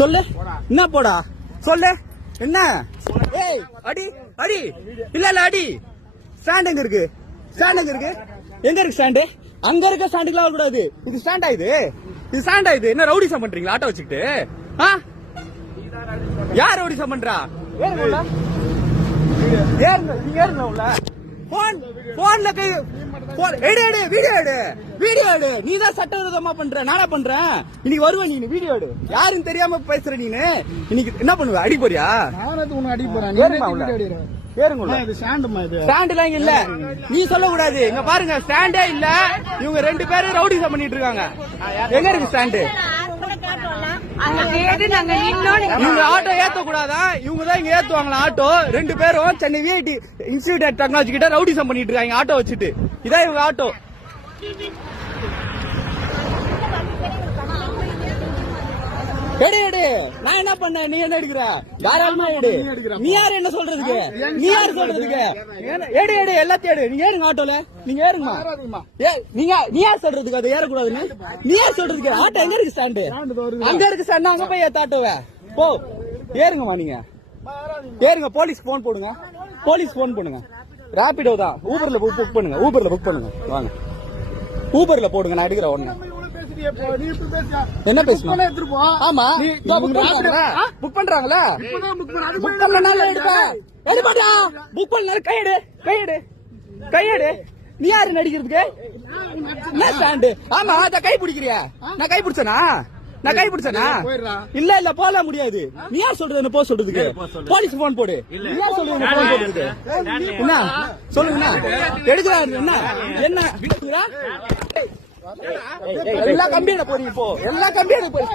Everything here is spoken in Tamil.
சொல்லு என்ன போடா சொல்லு என்ன ஏய் அடி அடி இல்ல இல்ல அடி ஸ்டாண்ட் எங்க இருக்கு ஸ்டாண்ட் எங்க இருக்கு எங்க இருக்கு ஸ்டாண்டு அங்க இருக்க ஸ்டாண்டுக்குலாம் வர கூடாது இது ஸ்டாண்டா இது ஸ்டாண்டா இது என்ன ரவுடிசம் பண்றீங்களா ஆட்டோ வச்சுக்கிட்டு யார் ரவுடிசம் பண்றா ஏறுங்க உள்ள ஏறுங்க நீங்க ஏறுங்க உள்ள போன்ல கை எடு எடு வீடியோ எடு நீ தான் சட்டவிரோதமா பண்ற நானா பண்றேன் இன்னைக்கு வருவ நீ வீடியோ எடு யாருன்னு தெரியாம பேசுற நீனு இன்னைக்கு என்ன பண்ணுவ அடி போறியா அடி போறேன் ஏறுங்க ஸ்டாண்ட் எல்லாம் இங்க இல்ல நீ சொல்ல கூடாது இங்க பாருங்க ஸ்டாண்டே இல்ல இவங்க 2 பேரும் ரவுடிசம் பண்ணிட்டு இருக்காங்க எங்க இருக்கு ஸ்டாண்டு இவங்க ஆட்டோ ஏத்த கூடாதா இவங்க தான் இங்க ஏத்துவாங்களா ஆட்டோ 2 பேரும் Chennai VIT institute of technology கிட்ட ரவுடிசம் பண்ணிட்டு இருக்காங்க ஆட்டோ வச்சுட்டு இதான் இவங்க ஆட்டோ எடு எடு நான் என்ன பண்ண நீ என்ன எடுக்கிற தாராளமா எடு நீ யாரு என்ன சொல்றதுக்கு நீ யாரு சொல்றதுக்கு எடு எடு எல்லாத்தையும் எடு நீங்க ஏறுங்க ஆட்டோல நீங்க ஏறுங்கம்மா நீ யார் சொல்றதுக்கு அது ஏறக்கூடாதுன்னு நீ யார் சொல்றதுக்கு ஆட்டோ எங்க இருக்கு ஸ்டாண்டு அங்க இருக்கு ஸ்டாண்ட் அங்க போய் ஏத்த ஆட்டோவை போ ஏறுங்கம்மா நீங்க ஏறுங்க போலீஸ் போன் போடுங்க ராபிடோ தான் ஊபர்ல புக் பண்ணுங்க வாங்க ஊபர்ல போடுங்க நான் எடுக்கிறேன் ஒண்ணு என்ன பேசணும் ஆமா புக் பண்றாங்களா புக் பண்ணனால எடுப்பா புக் பண்ண கையெடு நீ யாரு நடிக்கிறதுக்கு என்ன ஸ்டாண்டு ஆமா அத கை பிடிக்கிறியா நான் கை பிடிச்சனா இல்ல போல முடியாது நீ யார் சொல்றது போ சொல்றதுக்கு போலீஸ் போன் போடு நீ யார் சொல்றது போன் போடுறதுக்கு என்ன சொல்லுங்க எடுக்கிறாரு என்ன எல்லா கம்பியிட போறீங்க இப்போ எல்லா கம்பியிட போறீங்க